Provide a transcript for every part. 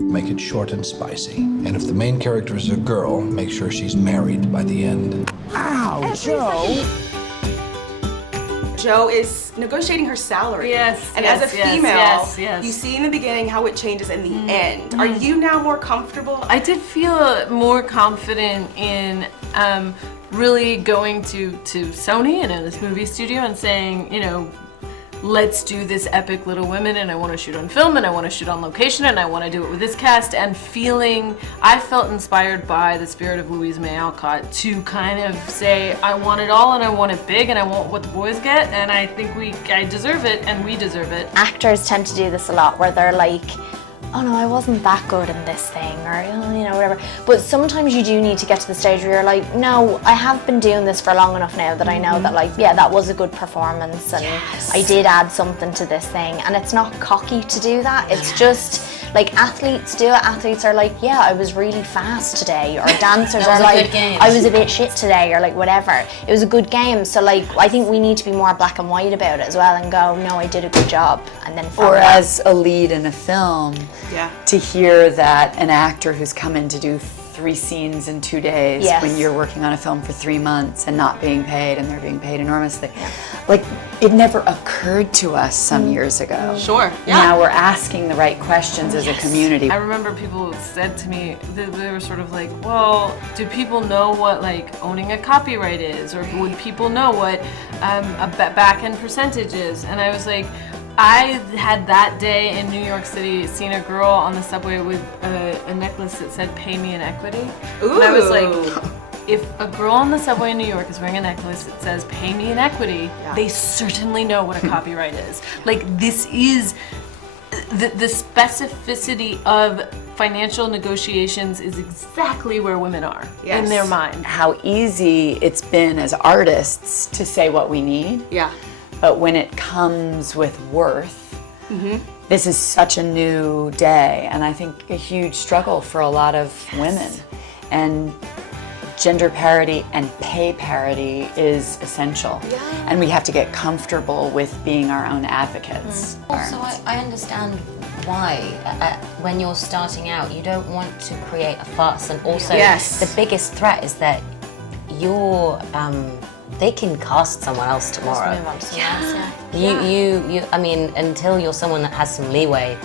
Make it short and spicy. And if the main character is a girl, make sure she's married by the end. Ow, Joe! Jo is negotiating her salary. Yes. And yes, as a female, yes. you see in the beginning how it changes in the end. Are you now more comfortable? I did feel more confident in really going to Sony and in this movie studio and saying, you know, let's do this epic Little Women, and I want to shoot on film, and I want to shoot on location, and I want to do it with this cast, and I felt inspired by the spirit of Louise May Alcott to kind of say, I want it all, and I want it big, and I want what the boys get, and I think I deserve it, and we deserve it. Actors tend to do this a lot, where they're like, oh no, I wasn't that good in this thing, or you know, whatever. But sometimes you do need to get to the stage where you're like, no, I have been doing this for long enough now that I know that, like, yeah, that was a good performance, and I did add something to this thing. And it's not cocky to do that. It's just like athletes do it. Athletes are like, yeah, I was really fast today, or dancers are like, I was a bit shit today, or like whatever. It was a good game. So like, I think we need to be more black and white about it as well, and go, no, I did a good job, and then follow or that. as a lead in a film. To hear that an actor who's come in to do 3 scenes in 2 days when you're working on a film for 3 months and not being paid, and they're being paid enormously. Like, it never occurred to us some years ago. Sure. Now we're asking the right questions as a community. I remember people said to me, they were sort of like, well, do people know what like owning a copyright is? Or would people know what a back-end percentage is? And I was like, I had that day in New York City seen a girl on the subway with a necklace that said, pay me in equity. Ooh. And I was like, if a girl on the subway in New York is wearing a necklace that says, pay me in equity, they certainly know what a copyright is. Like, this is, the specificity of financial negotiations is exactly where women are in their mind. How easy it's been as artists to say what we need. But when it comes with worth, this is such a new day, and I think a huge struggle for a lot of women. And gender parity and pay parity is essential. And we have to get comfortable with being our own advocates. Also, I understand why, when you're starting out, you don't want to create a fuss, and also the biggest threat is that you're they can cast someone else tomorrow. I mean, until you're someone that has some leeway,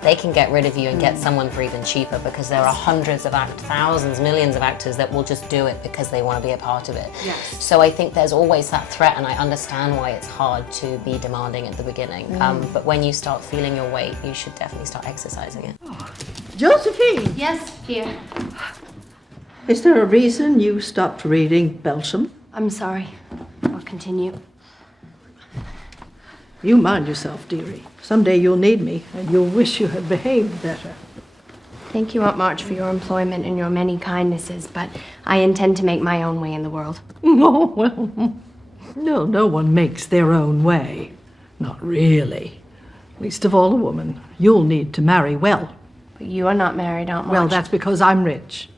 they can get rid of you and get someone for even cheaper, because there are hundreds of thousands, millions of actors that will just do it because they want to be a part of it. So I think there's always that threat, and I understand why it's hard to be demanding at the beginning. But when you start feeling your weight, you should definitely start exercising it. Josephine! Yes, dear. Is there a reason you stopped reading Belsham? I'm sorry. I'll continue. You mind yourself, dearie. Someday you'll need me, and you'll wish you had behaved better. Thank you, Aunt March, for your employment and your many kindnesses, but I intend to make my own way in the world. Oh, well, no one makes their own way. Not really. Least of all a woman. You'll need to marry well. But you are not married, Aunt March. Well, that's because I'm rich.